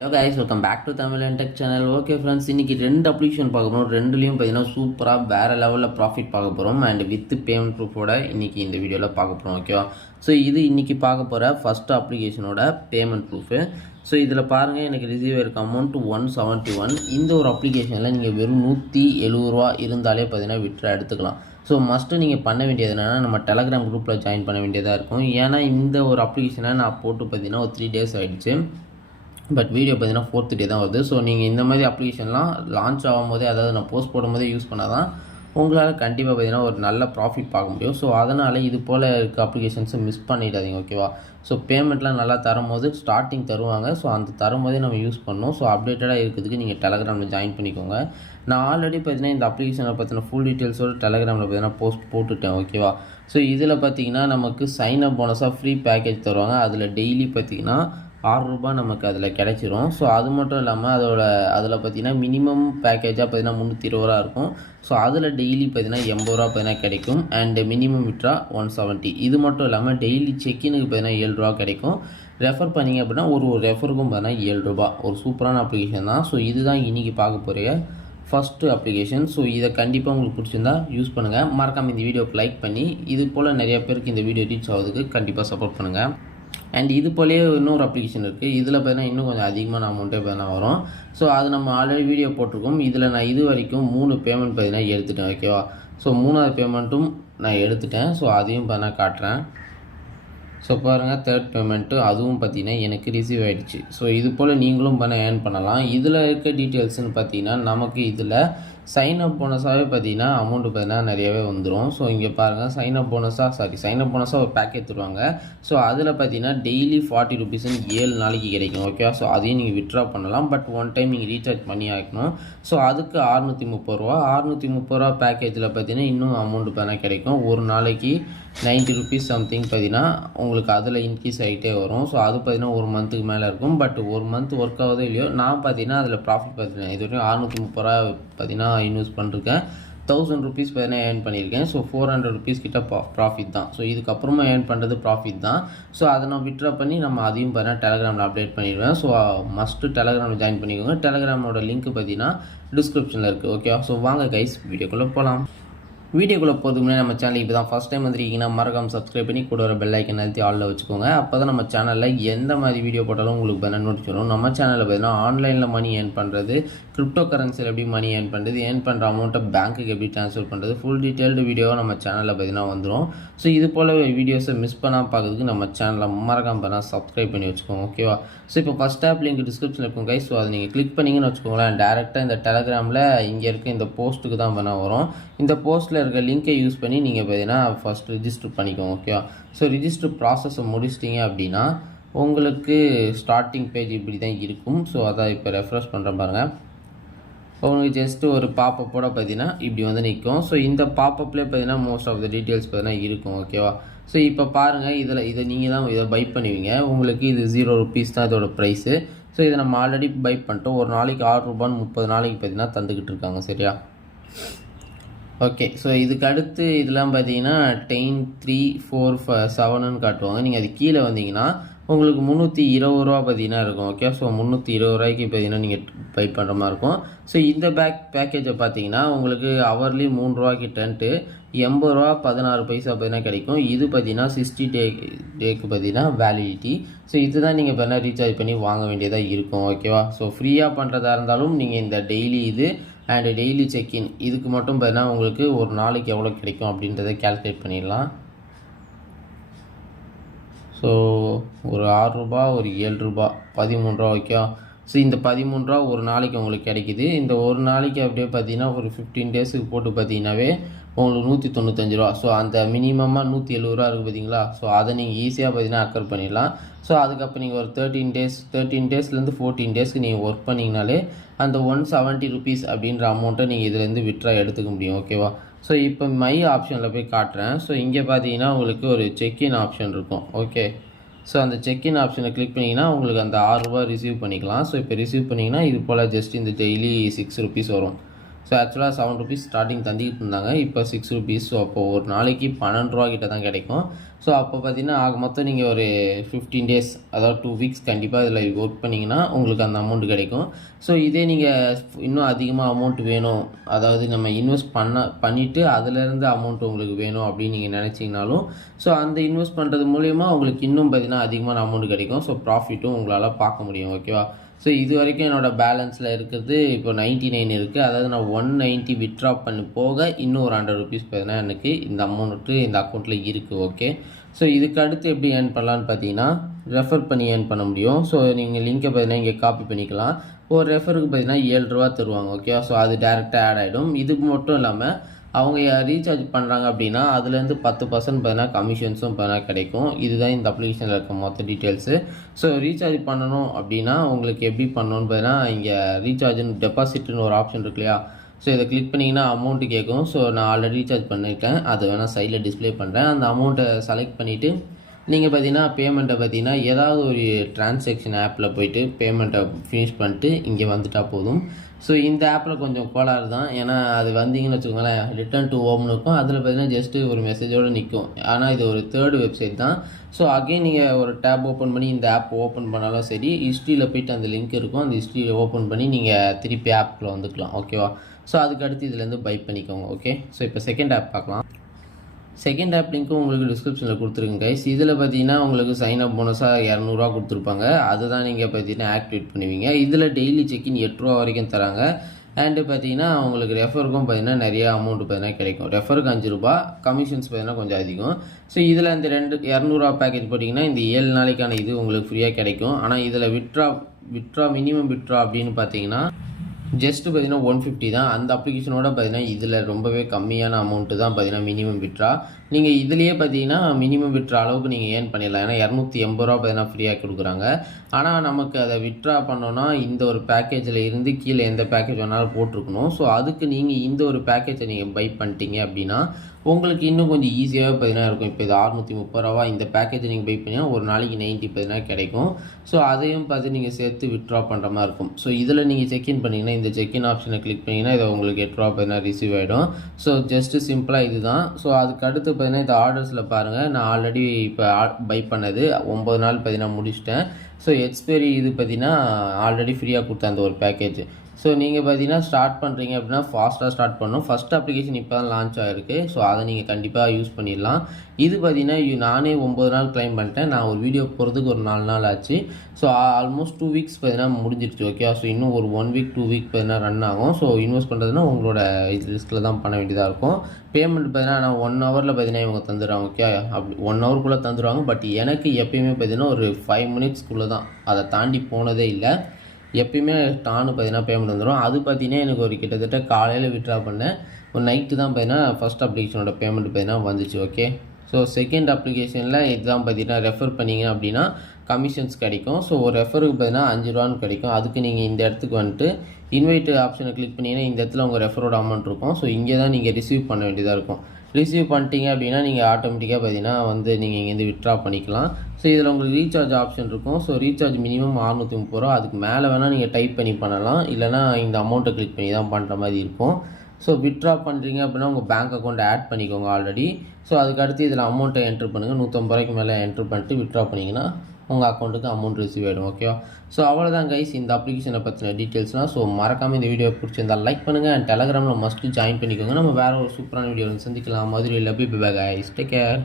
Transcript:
Hello guys, welcome back to Tamil and tech channel. Okay friends, இன்றைக்கி ரெண்டு application பார்க்க போகிறோம். ரெண்டுலேயும் பார்த்தீங்கன்னா சூப்பராக வேறு லெவலில் ப்ராஃபிட் பார்க்க போகிறோம். அண்ட் வித் பேமெண்ட் ப்ரூஃபோட இன்றைக்கி இந்த வீடியோவில் பார்க்க போகிறோம். ஓகேவா? ஸோ இது இன்றைக்கி பார்க்க போகிற ஃபஸ்ட்டு அப்ளிகேஷனோட பேமெண்ட் ப்ரூஃபு. ஸோ இதில் பாருங்கள், எனக்கு ரிசீவ் ஆயிருக்க அமௌண்ட் 171. இந்த ஒரு அப்ளிகேஷனில் நீங்கள் வெறும் 170 ரூபா இருந்தாலே பார்த்தீங்கன்னா விட்ரா எடுத்துக்கலாம். ஸோ மஸ்ட்டு நீங்கள் பண்ண வேண்டியது என்னென்னா, நம்ம டெலகிராம் குரூப்பில் ஜாயின் பண்ண வேண்டியதாக இருக்கும். ஏன்னா இந்த ஒரு அப்ளிகேஷனை நான் போட்டு பார்த்தீங்கன்னா ஒரு 3 days ஆகிடுச்சு. பட் வீடியோ பார்த்தீங்கன்னா 4th day தான் வருது. ஸோ நீங்கள் இந்த மாதிரி அப்ளிகேஷன்லாம் லான்ச் ஆகும் போதே, அதாவது நான் போஸ்ட் போடும் போதே யூஸ் பண்ணால் தான் உங்களால் கண்டிப்பாக பார்த்தீங்கன்னா ஒரு நல்ல ப்ராஃபிட் பார்க்க முடியும். ஸோ அதனால் இது போல் இருக்க அப்ளிகேஷன்ஸை மிஸ் பண்ணிடாதீங்க. ஓகேவா? ஸோ பேமெண்ட்லாம் நல்லா தரும்போது ஸ்டார்டிங் தருவாங்க. ஸோ அந்த தரும்போதே நம்ம யூஸ் பண்ணணும். ஸோ அப்டேட்டடாக இருக்கிறதுக்கு நீங்கள் டெலகிராமில் ஜாயின் பண்ணிக்கோங்க. நான் ஆல்ரெடி பார்த்தீங்கன்னா இந்த அப்ளிகேஷனை பற்றின ஃபுல் டீட்டெயில்ஸோடு டெலகிராமில் பார்த்தீங்கன்னா போஸ்ட் போட்டுட்டேன். ஓகேவா? ஸோ இதில் பார்த்தீங்கன்னா நமக்கு சைன் அப் போனஸாக ஃப்ரீ பேக்கேஜ் தருவாங்க. அதில் டெய்லி பார்த்தீங்கன்னா 6 ரூபா நமக்கு அதில் கிடைச்சிரும். ஸோ அது மட்டும் இல்லாமல் அதில் பார்த்தீங்கன்னா மினிமம் பேக்கேஜாக பார்த்தீங்கன்னா 320 ரூபா இருக்கும். ஸோ அதில் டெய்லி பார்த்தீங்கன்னா 80 ரூபா பார்த்தீங்கன்னா கிடைக்கும். And minimum withdraw 170. இது மட்டும் இல்லாமல் டெய்லி செக்கினுக்கு பார்த்தீங்கன்னா 7 ரூபா கிடைக்கும். ரெஃபர் பண்ணிங்க அப்படின்னா ஒரு ரெஃபருக்கும் பார்த்தீங்கன்னா 7 ரூபா. ஒரு சூப்பரான அப்ளிகேஷன் தான். ஸோ இதுதான் இன்றைக்கி பார்க்க போகிற ஃபஸ்ட்டு அப்ளிகேஷன். ஸோ இதை கண்டிப்பாக உங்களுக்கு பிடிச்சிருந்தா யூஸ் பண்ணுங்கள். மறக்காமல் இந்த வீடியோக்கு லைக் பண்ணி இது போல் நிறைய பேருக்கு இந்த வீடியோ ரீச் ஆகிறதுக்கு கண்டிப்பாக சப்போர்ட் பண்ணுங்கள். அண்ட் இது போலேயே இன்னொரு அப்ளிகேஷன் இருக்குது. இதில் பார்த்தீங்கன்னா இன்னும் கொஞ்சம் அதிகமான அமௌண்ட்டே பார்த்தீங்கன்னா வரும். ஸோ அது நம்ம ஆல்ரெடி வீடியோ போட்டிருக்கோம். இதில் நான் இது வரைக்கும் 3 பேமெண்ட் பார்த்தீங்கன்னா எடுத்துட்டேன். ஓகேவா? ஸோ 3வது பேமெண்ட்டும் நான் எடுத்துட்டேன். ஸோ அதையும் பார்த்தீங்கன்னா காட்டுறேன். ஸோ பாருங்கள், 3rd பேமெண்ட்டு அதுவும் பார்த்தீங்கன்னா எனக்கு ரிசீவ் ஆகிடுச்சு. ஸோ இது போல் நீங்களும் ஏர்ன் பண்ணலாம். இதில் இருக்க டீட்டெயில்ஸ்னு பார்த்தீங்கன்னா நமக்கு இதில் சைன் அப் போனஸாகவே பார்த்தீங்கன்னா அமௌண்ட்டு பார்த்தீங்கன்னா நிறையவே வந்துடும். ஸோ இங்கே பாருங்கள், சைன் அப் போனஸாக ஒரு பேக்கேஜ் தருவாங்க. ஸோ அதில் பார்த்தீங்கன்னா டெய்லி 40 ருபீஸ்ன்னு 7 நாளைக்கு கிடைக்கும். ஓகேவா? ஸோ அதையும் நீங்கள் விட்ரா பண்ணலாம். பட் ஒன் டைம் நீங்கள் ரீசார்ஜ் பண்ணி ஆகணும். ஸோ அதுக்கு 630 ரூபா. 630 ரூபா பேக்கேஜில் பார்த்தீங்கன்னா இன்னும் அமௌண்ட்டு பார்த்தீங்கன்னா கிடைக்கும். ஒரு நாளைக்கு 90 ருபீஸ் சம்திங் பார்த்தீங்கன்னா உங்களுக்கு அதில் இன்க்ரீஸ் ஆகிட்டே வரும். ஸோ அது பார்த்தீங்கன்னா ஒரு மந்த்துக்கு மேலே இருக்கும். பட் ஒரு மந்த் ஒர்க் ஆகுதோ இல்லையோ, நான் பார்த்தீங்கன்னா அதில் ப்ராஃபிட் பார்த்தீங்கன்னா இது வரைக்கும் 630 ரூபா பார்த்தீங்கன்னா இன்வெஸ்ட் பண்ணிருக்கேன். 1000 ருபீஸ் பார்த்தீங்கன்னா ஏர்ன் பண்ணியிருக்கேன். ஸோ 400 ருபீஸ் கிட்ட ப்ராஃபிட் தான். ஸோ இதுக்கப்புறமா ஏர்ன் பண்ணுறது ப்ராஃபிட் தான். ஸோ அதை நான் விட்ரா பண்ணி நம்ம அதையும் பார்த்தீங்கன்னா டெலகிராமில் அப்டேட் பண்ணிடுவேன். ஸோ மஸ்ட்டு டெலகிராமில் ஜாயின் பண்ணிக்கோங்க. டெலகிராமோட லிங்க் பார்த்தீங்கன்னா டிஸ்கிரிப்ஷனில் இருக்குது. ஓகேவா? ஸோ வாங்க கைஸ், வீடியோக்குள்ளே போகலாம். வீடியோக்குள்ளே போகிறதுக்கு முன்னாடி நம்ம சேனலுக்கு இப்போ தான் ஃபஸ்ட் டைம் வந்துருக்கீங்கன்னா மறக்காம சப்ஸ்கிரைப் பண்ணி கூட ஒரு பெல் ஐக்கன் அழுத்தி ஆலில் வச்சுக்கோங்க. அப்போ தான் நம்ம சேனலில் எந்த மாதிரி வீடியோ போட்டாலும் உங்களுக்கு பார்த்தீங்கன்னா நோட்டிஃபிகேஷன் வரும். நம்ம சேனலில் பார்த்தீங்கன்னா ஆன்லைனில் மணி ஏர்ன் பண்ணுறது, கிரிப்டோ கரன்சியில் எப்படி மணி ஏர்ன் பண்ணுறது, ஏர்ன் பண்ணுற அமௌண்ட்டை பேங்க்குக்கு எப்படி ட்ரான்ஸ்ஃபர் பண்ணுறது, ஃபுல் டீட்டெயில்டு வீடியோவாக நம்ம சேனலில் பார்த்தீங்கன்னா வந்துடும். ஸோ இது போல் வீடியோஸை மிஸ் பண்ணால் பார்க்கறதுக்கு நம்ம சேனலை மறக்காம பார்த்தீங்கன்னா சப்ஸ்கிரைப் பண்ணி வச்சுக்கோங்க. ஓகேவா? ஸோ இப்போ ஃபஸ்ட் ஆப் லிங்க் டிஸ்கிரிப்ஷனில் இருக்கும் கைஸ். ஸோ அதை நீங்கள் கிளிக் பண்ணிங்கன்னு வச்சுக்கோங்களேன், டேரெக்டாக இந்த டெலகிராமில் இங்கே இருக்க இந்த போஸ்ட்டுக்கு தான் பண்ண வரும். இந்த போஸ்ட்டில் இருக்க லிங்கை யூஸ் பண்ணி நீங்கள் பார்த்தீங்கன்னா ஃபஸ்ட் ரிஜிஸ்டர் பண்ணிக்கோங்க. ஓகேவா? ஸோ ரிஜிஸ்டர் ப்ராசஸை முடிச்சிட்டிங்க அப்படின்னா உங்களுக்கு ஸ்டார்டிங் பேஜ் இப்படி தான் இருக்கும். ஸோ அதை இப்போ ரெஃப்ரெஷ் பண்ணுற பாருங்கள். உங்களுக்கு ஜஸ்ட்டு ஒரு பாப்பப்போட பார்த்தீங்கன்னா இப்படி வந்து நிற்கும். ஸோ இந்த பாப்பப்லேயே பார்த்தீங்கன்னா மோஸ்ட் ஆஃப் த டீட்டெயில்ஸ் பார்த்தீங்கன்னா இருக்கும். ஓகேவா? ஸோ இப்போ பாருங்கள், இதை நீங்கள் தான் இதை பை பண்ணுவீங்க. உங்களுக்கு இது 0 ருபீஸ் தான் இதோட ப்ரைஸு. ஸோ இதை நம்ம ஆல்ரெடி பை பண்ணிட்டோம். ஒரு நாளைக்கு 6 ரூபான்னு 30 நாளைக்கு பார்த்தீங்கன்னா தந்துக்கிட்டு இருக்காங்க. சரியா? ஓகே. ஸோ இதுக்கு அடுத்து இதெல்லாம் பார்த்தீங்கன்னா 10, 3, 4, 7ன்னு காட்டுவாங்க. நீங்கள் அது கீழே வந்தீங்கன்னா உங்களுக்கு 320 ரூபா பார்த்தீங்கன்னா இருக்கும். ஓகே. ஸோ 320 ரூபாய்க்கு பார்த்தீங்கன்னா நீங்கள் பை பண்ணுற மாதிரி இருக்கும். ஸோ இந்த பேக்கேஜை பார்த்தீங்கன்னா உங்களுக்கு ஹவர்லி 3 ரூபா கிட்டன்ட்டு 80 ரூபா 16 பைசா பார்த்தீங்கன்னா கிடைக்கும். இது பார்த்தீங்கன்னா 60 டேக்கு பார்த்தீங்கன்னா வேலிடிட்டி. ஸோ இதுதான் நீங்கள் பார்த்தீங்கன்னா ரீசார்ஜ் பண்ணி வாங்க வேண்டியதாக இருக்கும். ஓகேவா? ஸோ ஃப்ரீயாக பண்ணுறதா இருந்தாலும் நீங்கள் இந்த டெய்லி இது அண்ட் டெய்லி செக்இன் இதுக்கு மட்டும் பார்த்தீங்கன்னா உங்களுக்கு ஒரு நாளைக்கு எவ்வளோ கிடைக்கும் அப்படின்றத கேல்குலேட் பண்ணிடலாம். ஸோ ஒரு 6 ரூபா, ஒரு 7 ரூபா, 13 ரூபா. ஓகே. ஸோ இந்த 13 ரூபா ஒரு நாளைக்கு உங்களுக்கு கிடைக்கிது. இந்த ஒரு நாளைக்கு அப்படியே பார்த்தீங்கன்னா ஒரு 15 டேஸுக்கு போட்டு பார்த்தீங்கன்னாவே உங்களுக்கு 195 ரூபா. ஸோ அந்த மினிமமாக 170 ரூபா இருக்குது பார்த்தீங்களா? ஸோ அதை நீங்கள் ஈஸியாக பார்த்தீங்கன்னா அக்கர் பண்ணிடலாம். ஸோ அதுக்கப்புறம் நீங்கள் ஒரு 13 டேஸ்லேருந்து 14 டேஸ்க்கு நீங்கள் ஒர்க் பண்ணிங்கனாலே அந்த 170 ருபீஸ் அப்படின்ற அமௌண்ட்டை நீங்கள் இதுலேருந்து விட்ரா எடுத்துக்க முடியும். ஓகேவா? ஸோ இப்போ மை ஆப்ஷனில் போய் காட்டுறேன். ஸோ இங்கே பார்த்தீங்கன்னா உங்களுக்கு ஒரு செக்இன் ஆப்ஷன் இருக்கும். ஓகே. ஸோ அந்த செக்இன் ஆப்ஷனை கிளிக் பண்ணிங்கன்னா உங்களுக்கு அந்த 6 ரூபா ரிசீவ் பண்ணிக்கலாம். ஸோ இப்போ ரிசீவ் பண்ணிங்கன்னா இது போல் ஜஸ்ட் இந்த டெய்லி 6 ருபீஸ் வரும். ஸோ ஆக்சுவலாக 7 ருபீஸ் ஸ்டார்டிங் தந்திக்கிட்டு இருந்தாங்க, இப்போ 6 ருபீஸ். ஸோ அப்போது ஒரு நாளைக்கு 12 ரூபா கிட்ட தான் கிடைக்கும். ஸோ அப்போ பார்த்தீங்கன்னா ஆக மொத்தம் நீங்கள் ஒரு 15 டேஸ், அதாவது 2 வீக்ஸ் கண்டிப்பாக இதில் ஒர்க் பண்ணிங்கன்னா உங்களுக்கு அந்த அமௌண்ட் கிடைக்கும். ஸோ இதே நீங்கள் இன்னும் அதிகமாக அமௌண்ட் வேணும், அதாவது நம்ம இன்வெஸ்ட் பண்ணிவிட்டு அதிலேருந்து அமௌண்ட் உங்களுக்கு வேணும் அப்படின்னு நீங்கள் நினச்சிங்கனாலும், ஸோ அந்த இன்வெஸ்ட் பண்ணுறது மூலயமா உங்களுக்கு இன்னும் பார்த்தீங்கன்னா அதிகமான அமௌண்ட் கிடைக்கும். ஸோ ப்ராஃபிட்டும் உங்களால் பார்க்க முடியும். ஓகேவா? ஸோ இது வரைக்கும் என்னோடய பேலன்ஸில் இருக்கிறது இப்போ 99 இருக்குது. அதாவது நான் 190 வித்ட்ரா பண்ணி போக இன்னும் ஒரு 100 ருபீஸ் பார்த்தீங்கன்னா எனக்கு இந்த அமௌண்ட்டு இந்த அக்கௌண்ட்டில் இருக்குது. ஓகே, ஸோ இதுக்கு அடுத்து எப்படி ஏர்ன் பண்ணலான்னு பார்த்தீங்கன்னா ரெஃபர் பண்ணி ஏர்ன் பண்ண முடியும். ஸோ நீங்கள் லிங்கை பார்த்தீங்கன்னா இங்கே காப்பி பண்ணிக்கலாம். ஒரு ரெஃபருக்கு பார்த்தீங்கன்னா 7 ரூபா தருவாங்க. ஓகே, ஸோ அது டேரெக்டாக ஆட் ஆகிடும். இது மட்டும் இல்லாமல் அவங்க ரீசார்ஜ் பண்ணுறாங்க அப்படின்னா அதுலேருந்து 10% பார்த்தீங்கன்னா கமிஷன்ஸும் பார்த்தீங்கன்னா கிடைக்கும். இதுதான் இந்த அப்ளிகேஷனில் இருக்க மொத்த டீட்டெயில்ஸு. ஸோ ரீசார்ஜ் பண்ணணும் அப்படின்னா உங்களுக்கு எப்படி பண்ணணும்னு பார்த்தீங்கன்னா இங்கே ரீசார்ஜ்னு டெபாசிட்னு ஒரு ஆப்ஷன் இருக்கு இல்லையா? ஸோ இதை கிளிக் பண்ணிங்கன்னா அமௌண்ட்டு கேட்கும். ஸோ நான் ஆல்ரெடி ரீசார்ஜ் பண்ணியிருக்கேன், அதை வேணால் சைடில் டிஸ்பிளே பண்ணுறேன். அந்த அமௌண்ட்டை செலக்ட் பண்ணிவிட்டு நீங்கள் பார்த்தீங்கன்னா பேமெண்ட்டை பார்த்தீங்கன்னா ஏதாவது ஒரு டிரான்சாக்ஷன் ஆப்பில் போய்ட்டு பேமெண்ட்டை ஃபினிஷ் பண்ணிட்டு இங்கே வந்துட்டால் போதும். ஸோ இந்த ஆப்பில் கொஞ்சம் கோளாறு தான், ஏன்னா அது வந்தீங்கன்னு வச்சுக்கோங்களேன் ரிட்டர்ன் டு ஹோம்னு இருக்கும். அதில் பார்த்தீங்கன்னா ஜஸ்ட்டு ஒரு மெசேஜோடு நிற்கும். ஆனால் இது ஒரு தேர்டு வெப்சைட் தான். ஸோ அகெயின் நீங்கள் ஒரு டேப் ஓப்பன் பண்ணி இந்த ஆப் ஓப்பன் பண்ணாலும் சரி, ஹிஸ்ட்ரியில் போய்ட்டு அந்த லிங்க் இருக்கும், அந்த ஹிஸ்ட்ரியை ஓப்பன் பண்ணி நீங்கள் திருப்பி ஆப்புக்குள்ளே வந்துக்கலாம். ஓகேவா? ஸோ அதுக்கு அடுத்து இதுலேருந்து பை பண்ணிக்கோங்க. ஓகே, ஸோ இப்போ செகண்ட் ஆப் பார்க்கலாம். செகண்ட் ஆப் லிங்க்கும் உங்களுக்கு டிஸ்கிரிப்ஷனில் கொடுத்துருங்க கைஸ். இதில் பார்த்தீங்கன்னா உங்களுக்கு சைன் அப் போனஸாக 200 கொடுத்துருப்பாங்க. அதுதான் நீங்கள் பார்த்தீங்கன்னா ஆக்டிவேட் பண்ணுவீங்க. இதில் டெய்லி செக்இன் 8 ரூபா வரைக்கும் தராங்க. அண்டு பார்த்தீங்கன்னா உங்களுக்கு ரெஃபருக்கும் பார்த்தீங்கன்னா நிறைய அமௌண்ட் பார்த்தீங்கன்னா கிடைக்கும். ரெஃபருக்கு 5 ரூபா, கமிஷன்ஸ் பார்த்தீங்கன்னா கொஞ்சம் அதிகம். ஸோ இதில் இந்த 200 பேக்கேஜ் போட்டிங்கன்னா இந்த 7 நாளைக்கான இது உங்களுக்கு ஃப்ரீயாக கிடைக்கும். ஆனால் இதில் விட்ரா மினிமம் விட்ரா அப்படின்னு பார்த்தீங்கன்னா ஜஸ்ட்டு பார்த்தீங்கன்னா 150 தான். அந்த அப்ளிகேஷனோட பார்த்தீங்கன்னா இதில் ரொம்பவே கம்மியான அமௌண்ட்டு தான் பார்த்தீங்கன்னா மினிமம் விட்ரா. நீங்கள் இதுலேயே பார்த்தீங்கன்னா மினிமம் விட்ரா அளவுக்கு நீங்கள் ஏர்ன் பண்ணிடலாம். ஏன்னா 280 ரூபா பார்த்தீங்கன்னா ஃப்ரீயாக கொடுக்குறாங்க. ஆனால் நமக்கு அதை விட்ரா பண்ணோன்னா இந்த ஒரு பேக்கேஜில் இருந்து கீழே எந்த பேக்கேஜ் வேணாலும் போட்டிருக்கணும். ஸோ அதுக்கு நீங்கள் இந்த ஒரு பேக்கேஜை நீங்கள் பை பண்ணிட்டீங்க அப்படின்னா உங்களுக்கு இன்னும் கொஞ்சம் ஈஸியாகவே பார்த்தீங்கன்னா இருக்கும். இப்போ இது 630 ரூபா, இந்த பேக்கேஜை நீங்கள் பை பண்ணிங்கன்னா ஒரு நாளைக்கு 90 பார்த்தீங்கன்னா கிடைக்கும். ஸோ அதையும் பார்த்து நீங்கள் சேர்த்து விட்ரா பண்ணுற மாதிரி இருக்கும். ஸோ இதில் நீங்கள் செக்இன் பண்ணிங்கன்னா இந்த செக்இன் ஆப்ஷனை கிளிக் பண்ணிங்கன்னா இதை உங்களுக்கு 8 ரூபா பார்த்தீங்கன்னா ரிசீவ் ஆகிடும். ஸோ ஜஸ்ட்டு சிம்பிளாக இது தான். ஸோ அதுக்கு அடுத்து பார்த்தீங்கன்னா இந்த ஆர்டர்ஸில் பாருங்கள், நான் ஆல்ரெடி இப்போ பை பண்ணது 9 நாள் பார்த்தீங்கன்னா முடிச்சிட்டேன். ஸோ எக்ஸ்பைரி இது பார்த்தீங்கன்னா ஆல்ரெடி ஃப்ரீயாக கொடுத்த அந்த ஒரு பேக்கேஜ். ஸோ நீங்கள் பார்த்தீங்கன்னா ஸ்டார்ட் பண்ணுறீங்க அப்படின்னா ஃபாஸ்ட்டாக ஸ்டார்ட் பண்ணணும். ஃபஸ்ட் அப்ளிகேஷன் இப்போ தான் லான்ச் ஆகிருக்கு. ஸோ அதை நீங்கள் கண்டிப்பாக யூஸ் பண்ணிடலாம். இது பார்த்தீங்கன்னா நானே 9 நாள் கிளைம் பண்ணிட்டேன். நான் ஒரு வீடியோ போகிறதுக்கு ஒரு 4 நாள் ஆச்சு. ஸோ ஆல்மோஸ்ட் 2 வீக்ஸ் பார்த்தீங்கன்னா முடிஞ்சிருச்சு. ஓகே, ஸோ இன்னும் ஒரு 1 வீக் 2 வீக் பார்த்தீங்கன்னா ரன் ஆகும். ஸோ இன்வெஸ்ட் பண்ணுறதுனா உங்களோட ரிஸ்கில் தான் பண்ண வேண்டியதாக இருக்கும். பேமெண்ட் பார்த்தீங்கன்னா நான் 1 ஹவரில் பார்த்தீங்கன்னா இவங்க தந்துடுறாங்க. ஓகே, அப்படி 1 ஹவருக்குள்ளே தந்துடுவாங்க. பட் எனக்கு எப்பயுமே பார்த்தீங்கன்னா ஒரு 5 மினிட்ஸ்க்குள்ளே தான், அதை தாண்டி போனதே இல்லை. எப்பயுமே டானு பார்த்தீங்கன்னா பேமெண்ட் வந்துடும். அது பார்த்தீங்கன்னா எனக்கு ஒரு கிட்டத்தட்ட காலையில் விட்ரா பண்ணேன், ஒரு நைட்டு தான் பார்த்தீங்கன்னா ஃபஸ்ட் அப்ளிகேஷனோட பேமெண்ட் பார்த்தீங்கன்னா வந்துச்சு. ஓகே, ஸோ செகண்ட் அப்ளிகேஷனில் இதுதான் பார்த்தீங்கன்னா ரெஃபர் பண்ணிங்க அப்படின்னா கமிஷன்ஸ் கிடைக்கும். ஸோ ஒரு ரெஃபருக்கு பார்த்தீங்கன்னா 5 ரூபான்னு கிடைக்கும். அதுக்கு நீங்கள் இந்த இடத்துக்கு வந்துட்டு இன்வைட் ஆப்ஷனை கிளிக் பண்ணிங்கன்னா இந்த இடத்துல உங்கள் ரெஃபரோட அமௌண்ட் இருக்கும். ஸோ இங்கே தான் நீங்கள் ரிசீவ் பண்ண வேண்டியதாக இருக்கும். ரிசீவ் பண்ணிட்டீங்க அப்படின்னா நீங்கள் ஆட்டோமேட்டிக்காக பார்த்தீங்கன்னா வந்து நீங்கள் இங்கேருந்து விட்ரா பண்ணிக்கலாம். ஸோ இதில் உங்களுக்கு ரீசார்ஜ் ஆப்ஷன் இருக்கும். ஸோ ரீசார்ஜ் மினிமம் 630 ரூபா, அதுக்கு மேலே வேணால் நீங்கள் டைப் பண்ணி பண்ணலாம், இல்லைனா இந்த அமௌண்ட்டை கிளிக் பண்ணி தான் பண்ணுற மாதிரி இருக்கும். ஸோ விட்ரா பண்ணுறீங்க அப்படின்னா உங்கள் பேங்க் அக்கௌண்ட் ஆட் பண்ணிக்கோங்க ஆல்ரெடி. ஸோ அதுக்கடுத்து இதில் அமௌண்ட்டை என்ட்ரு பண்ணுங்கள். 150 ரூபாய்க்கு மேலே என்ட்ரு பண்ணிட்டு விட்ரா பண்ணிங்கன்னா உங்கள் அக்கௌண்ட்டுக்கு அமௌண்ட் ரிசீவ் ஆகிடும். ஓகேவா? ஸோ அவ்வளோதான் கைஸ் இந்த அப்ளிகேஷனை பற்றின டீட்டெயில்ஸ்னால். ஸோ மறக்காமல் இந்த வீடியோ பிடிச்சிருந்தால் லைக் பண்ணுங்கள். அண்ட் டெலகிராமில் மஸ்ட்டு ஜாயின் பண்ணிக்கோங்க. நம்ம வேறு ஒரு சூப்பரான வீடியோ சந்திக்கலாம். மதுரையில் bye bye guys, take care.